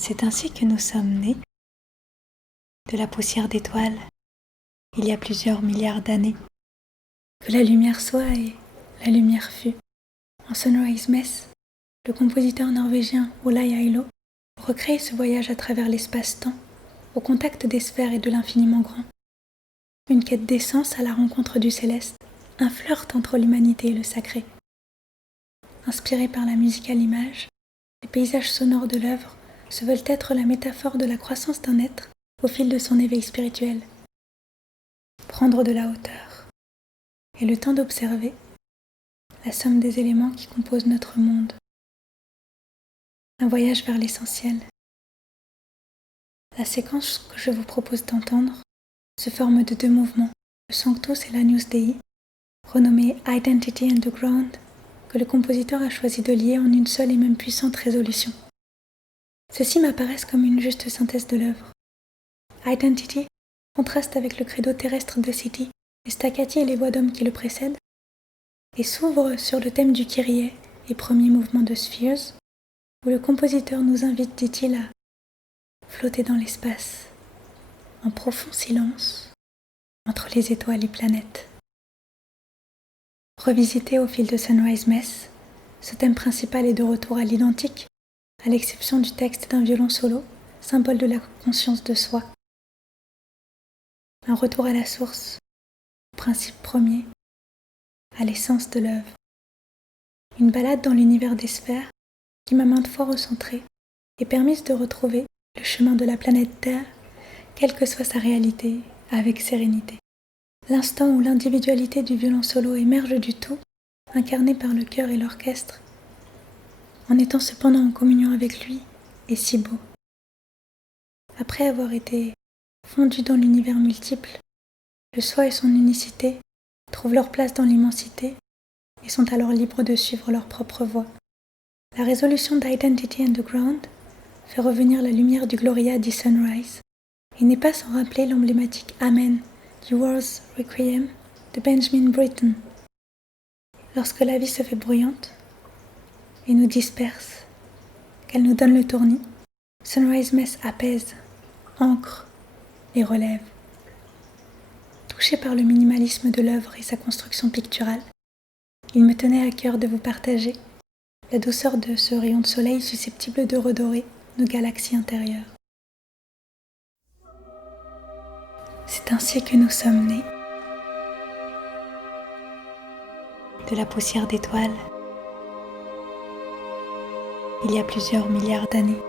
C'est ainsi que nous sommes nés, de la poussière d'étoiles, il y a plusieurs milliards d'années. Que la lumière soit et la lumière fut. En Sunrise Mess, le compositeur norvégien Olai Ailo recrée ce voyage à travers l'espace-temps, au contact des sphères et de l'infiniment grand. Une quête d'essence à la rencontre du céleste, un flirt entre l'humanité et le sacré. Inspirés par la musique à l'image, les paysages sonores de l'œuvre se veulent être la métaphore de la croissance d'un être au fil de son éveil spirituel. Prendre de la hauteur et le temps d'observer la somme des éléments qui composent notre monde. Un voyage vers l'essentiel. La séquence que je vous propose d'entendre se forme de 2 mouvements, le Sanctus et l'Agnus Dei, renommés Identity and the Ground, que le compositeur a choisi de lier en une seule et même puissante résolution. Ceux-ci m'apparaissent comme une juste synthèse de l'œuvre. Identity contraste avec le credo terrestre de City, les staccati et les voix d'hommes qui le précèdent, et s'ouvre sur le thème du Kyrie et premier mouvement de Spheres, où le compositeur nous invite, dit-il, à flotter dans l'espace, en profond silence, entre les étoiles et planètes. Revisité au fil de Sunrise Mess, ce thème principal est de retour à l'identique, à l'exception du texte d'un violon solo, symbole de la conscience de soi. Un retour à la source, au principe premier, à l'essence de l'œuvre. Une balade dans l'univers des sphères qui m'a maintes fois recentrée et permise de retrouver le chemin de la planète Terre, quelle que soit sa réalité, avec sérénité. L'instant où l'individualité du violon solo émerge du tout, incarné par le chœur et l'orchestre, en étant cependant en communion avec lui, est si beau. Après avoir été fondu dans l'univers multiple, le soi et son unicité trouvent leur place dans l'immensité et sont alors libres de suivre leur propre voie. La résolution d'Identity and the Ground fait revenir la lumière du Gloria di Sunrise et n'est pas sans rappeler l'emblématique Amen du War's Requiem de Benjamin Britten. Lorsque la vie se fait bruyante et nous disperse, qu'elle nous donne le tournis, Sunrise Mess apaise, ancre et relève. Touché par le minimalisme de l'œuvre et sa construction picturale, il me tenait à cœur de vous partager la douceur de ce rayon de soleil susceptible de redorer nos galaxies intérieures. C'est ainsi que nous sommes nés, de la poussière d'étoiles, il y a plusieurs milliards d'années.